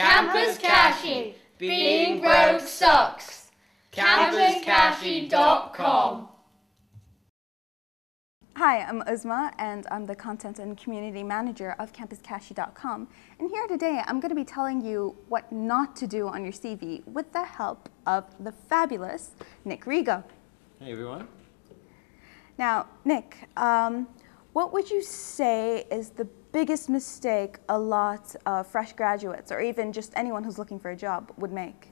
Campus Cashy. Being broke sucks. CampusCashy.com. Hi, I'm Uzma, and I'm the Content and Community Manager of CampusCashy.com. And here today, I'm going to be telling you what not to do on your CV with the help of the fabulous Nick Rego. Hey, everyone. Now, Nick, what would you say is the biggest mistake a lot of fresh graduates, or even just anyone who's looking for a job, would make?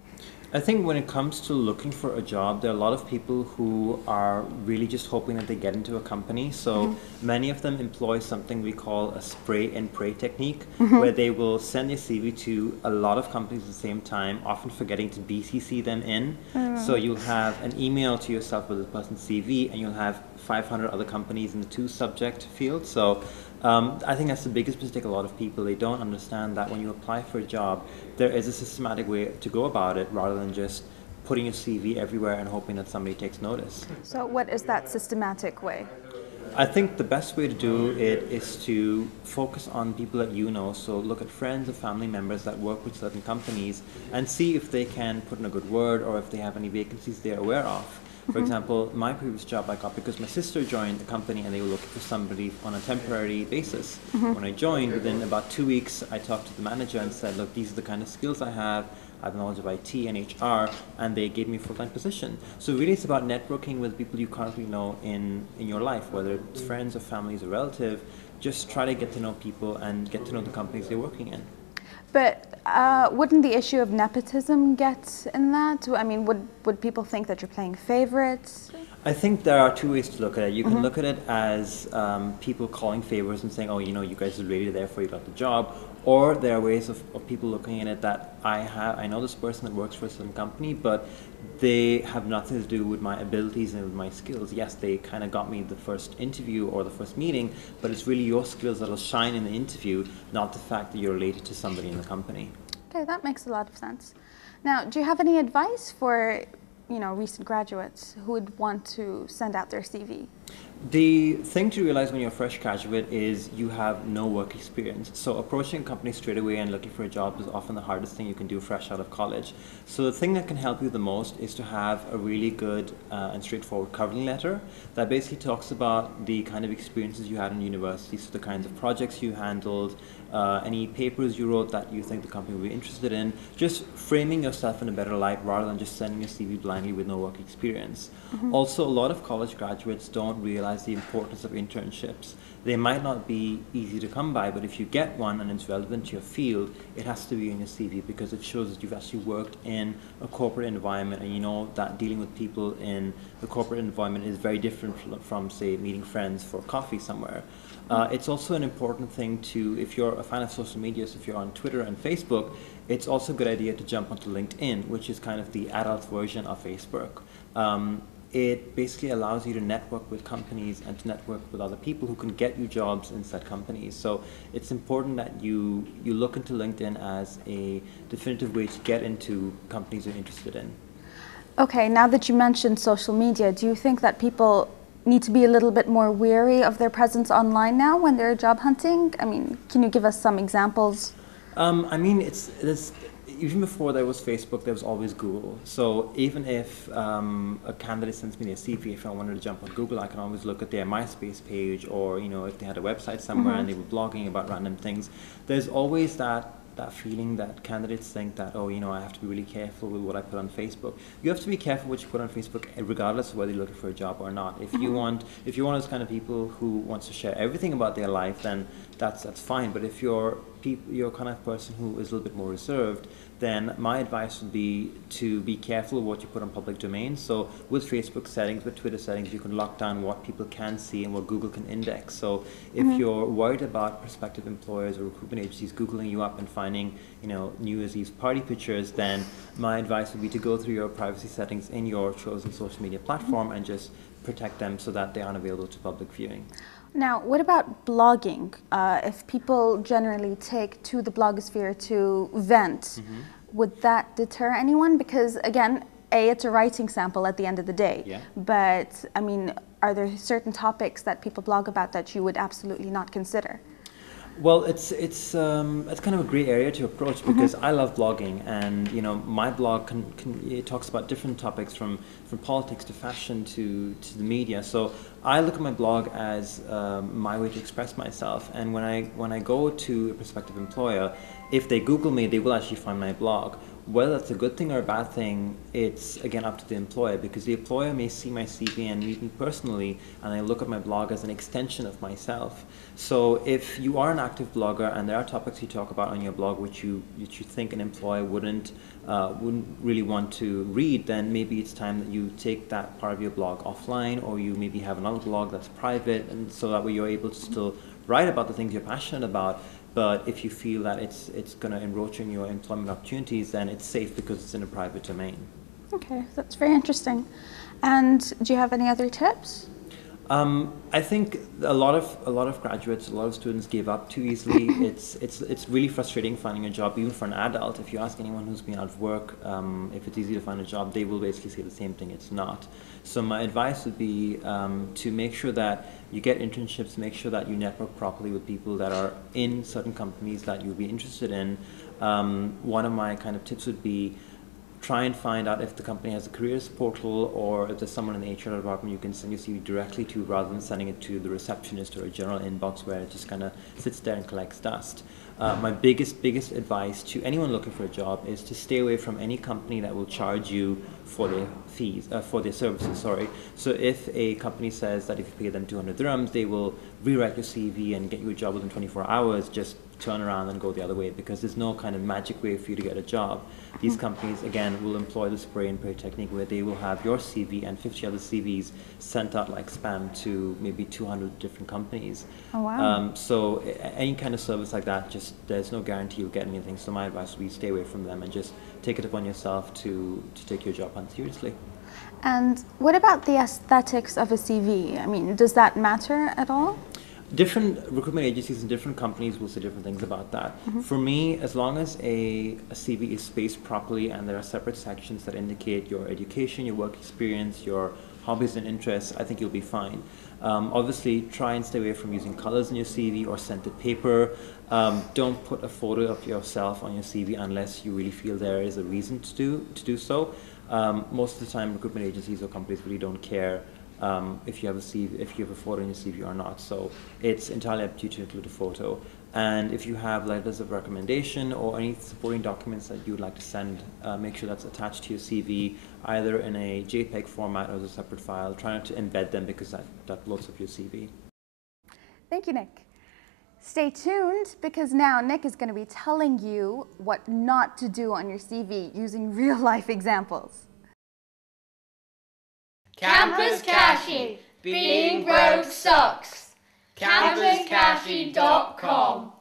I think when it comes to looking for a job, there are a lot of people who are really just hoping that they get into a company. So many of them employ something we call a spray and pray technique, where they will send their CV to a lot of companies at the same time, often forgetting to BCC them in. So you'll have an email to yourself with the person's CV, and you'll have 500 other companies in the two subject fields. So I think that's the biggest mistake a lot of people. They don't understand that when you apply for a job, there is a systematic way to go about it rather than just putting your CV everywhere and hoping that somebody takes notice. So what is that systematic way? I think the best way to do it is to focus on people that you know. So look at friends or family members that work with certain companies and see if they can put in a good word or if they have any vacancies they're aware of. For example, my previous job I got because my sister joined the company and they were looking for somebody on a temporary basis. When I joined, within about 2 weeks, I talked to the manager and said, look, these are the kind of skills I have knowledge of IT and HR, and they gave me a full-time position. So really it's about networking with people you currently know in your life, whether it's friends or families or relatives. Just try to get to know people and get to know the companies they're working in. But wouldn't the issue of nepotism get in that? I mean, would people think that you're playing favorites? I think there are two ways to look at it. You can look at it as people calling favors and saying, oh, you know, you guys are really there for you got the job. Or there are ways of people looking at it that I know this person that works for a certain company, but they have nothing to do with my abilities and with my skills. Yes, they kind of got me the first interview or the first meeting, but it's really your skills that'll shine in the interview, not the fact that you're related to somebody in the company. Okay, that makes a lot of sense. Now, do you have any advice for, recent graduates who would want to send out their CV? The thing to realize when you're a fresh graduate is you have no work experience. So approaching a company straight away and looking for a job is often the hardest thing you can do fresh out of college. So the thing that can help you the most is to have a really good and straightforward covering letter that basically talks about the kind of experiences you had in university, so the kinds of projects you handled, any papers you wrote that you think the company will be interested in, just framing yourself in a better light rather than just sending your CV blindly with no work experience. Also, a lot of college graduates don't realize the importance of internships. They might not be easy to come by, but if you get one and it's relevant to your field, it has to be in your CV because it shows that you've actually worked in a corporate environment, and you know that dealing with people in the corporate environment is very different from say, meeting friends for coffee somewhere. It's also an important thing to, if you're a fan of social media, so if you're on Twitter and Facebook, it's also a good idea to jump onto LinkedIn, which is kind of the adult version of Facebook. It basically allows you to network with companies and to network with other people who can get you jobs in said companies. So it's important that you look into LinkedIn as a definitive way to get into companies you're interested in. Okay, now that you mentioned social media, do you think that people need to be a little bit more wary of their presence online now when they're job hunting? I mean, can you give us some examples? I mean, even before there was Facebook, there was always Google. So even if a candidate sends me their CV, if I wanted to jump on Google, I can always look at their MySpace page, or if they had a website somewhere and they were blogging about random things. There's always that feeling that candidates think that, oh, I have to be really careful with what I put on Facebook. You have to be careful what you put on Facebook, regardless of whether you're looking for a job or not. If you're one of those kind of people who wants to share everything about their life, then that's fine. But if you're kind of person who is a little bit more reserved, then my advice would be to be careful of what you put on public domain. So with Facebook settings, with Twitter settings, you can lock down what people can see and what Google can index. So if you're worried about prospective employers or recruitment agencies Googling you up and finding, New Year's Eve party pictures, then my advice would be to go through your privacy settings in your chosen social media platform and just protect them so that they aren't available to public viewing. Now, what about blogging? If people generally take to the blogosphere to vent, would that deter anyone? Because again, it's a writing sample at the end of the day. Yeah. But I mean, are there certain topics that people blog about that you would absolutely not consider? Well, it's kind of a great area to approach because I love blogging, and my blog it talks about different topics from politics to fashion to the media. So I look at my blog as my way to express myself, and when I go to a prospective employer, if they Google me, they will actually find my blog. Whether that's a good thing or a bad thing, it's again up to the employer, because the employer may see my CV and meet me personally, and I look at my blog as an extension of myself. So if you are an active blogger and there are topics you talk about on your blog which you think an employer wouldn't really want to read, then maybe it's time that you take that part of your blog offline, or you maybe have another blog that's private, and so that way you're able to still write about the things you're passionate about. But if you feel that it's going to encroach on your employment opportunities, then it's safe because it's in a private domain. Okay, that's very interesting. And do you have any other tips? I think a lot of graduates, a lot of students give up too easily. It's really frustrating finding a job, even for an adult. If you ask anyone who's been out of work, if it's easy to find a job, they will basically say the same thing. It's not. So my advice would be to make sure that you get internships, make sure that you network properly with people that are in certain companies that you'll be interested in. One of my kind of tips would be try and find out if the company has a careers portal, or if there's someone in the HR department you can send your CV directly to, rather than sending it to the receptionist or a general inbox where it just kind of sits there and collects dust. My biggest advice to anyone looking for a job is to stay away from any company that will charge you for their fees, for their services, sorry. So if a company says that if you pay them 200 dirhams, they will rewrite your CV and get you a job within 24 hours, just turn around and go the other way, because there's no kind of magic way for you to get a job. These companies, again, will employ the spray and pray technique, where they will have your CV and 50 other CVs sent out like spam to maybe 200 different companies. Oh, wow. So any kind of service like that, just there's no guarantee you'll get anything. So my advice would be stay away from them and just take it upon yourself to take your job hunt seriously. And what about the aesthetics of a CV? I mean, does that matter at all? Different recruitment agencies and different companies will say different things about that. For me, as long as a CV is spaced properly and there are separate sections that indicate your education, your work experience, your hobbies and interests, I think you'll be fine. Obviously, try and stay away from using colors in your CV or scented paper. Don't put a photo of yourself on your CV unless you really feel there is a reason to do so. Most of the time, recruitment agencies or companies really don't care if you have a CV, if you have a photo in your CV or not. So it's entirely up to you to include a photo. And if you have letters of recommendation or any supporting documents that you would like to send, make sure that's attached to your CV, either in a JPEG format or as a separate file. Try not to embed them, because that bloats up your CV. Thank you, Nick. Stay tuned, because now Nick is going to be telling you what not to do on your CV using real-life examples. Campus Cashy. Being broke sucks. CampusCashy.com